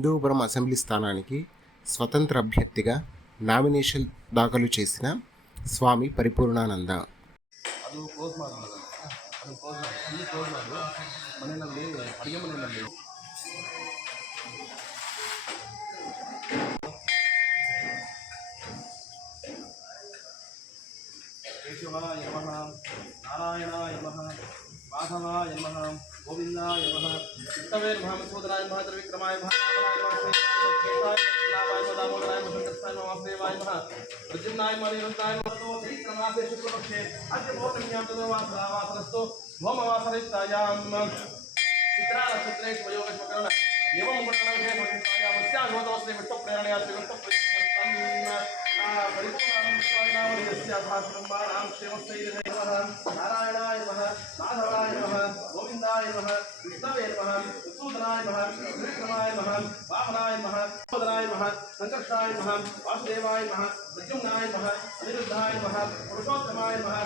Hindupuram assembly స్థానానికి స్వతంత్ర అభ్యర్థిగా నామినేషన్ దాఖలు చేసిన స్వామి పరిపూర్ణానంద. ಅದು ಕ್ಲೋಸ್ ಮಾಡೋದು, ಅದು ಕ್ಲೋಸ್ ಮಾಡೋದು ಮನೆಯಲ್ಲಿ ಅಡುಗೆ ಮನೆಯಲ್ಲಿ ಕೇಶವಾಯ ನಮಃ, ನಾರಾಯಣಾಯ ನಮಃ, ಮಾಧವಾಯ ನಮಃ, ಗೋವಿಂದಾಯ ನಮಃ, ವಿಷ್ಣವೇ ನಮಃ, ಮಧುಸೂದನಾಯ ನಮಃ, ತ್ರಿವಿಕ್ರಮಾಯ ನಮಃ, दामोदराय मधुकरसाय नमः, वासुदेवाय नमः, प्रद्युम्नाय नमः, निरंजनाय नमः, चैत्रमासे शुक्लपक्षे अद्य पौर्णम्यां तदवासरस्तु भौमवासरिष्टायां चित्रानक्षत्रे स्वयोगश्वकरण एवं गुणगणविषये भविष्यायां अस्यागोदवस्ते विष्णुप्रयाणे विष्णुप्रतिष्ठर्थं परिपूर्णां सहस्रम्बाणां क्षेमस्थैर्ये नमः, नारायणाय नमः, माधवाय नमः, गोविन्दाय नमः, विष्णवे नमः, मधुसूदनाय नमः, त्रिविक्रमाय नमः, वामनाय नमः, दामोदराय नमः, संकर्षाय नमः, वासुदेवाय नमः, प्रद्युम्नाय नमः, अनिरुद्धाय नमः, पुरुषोत्तमाय नमः,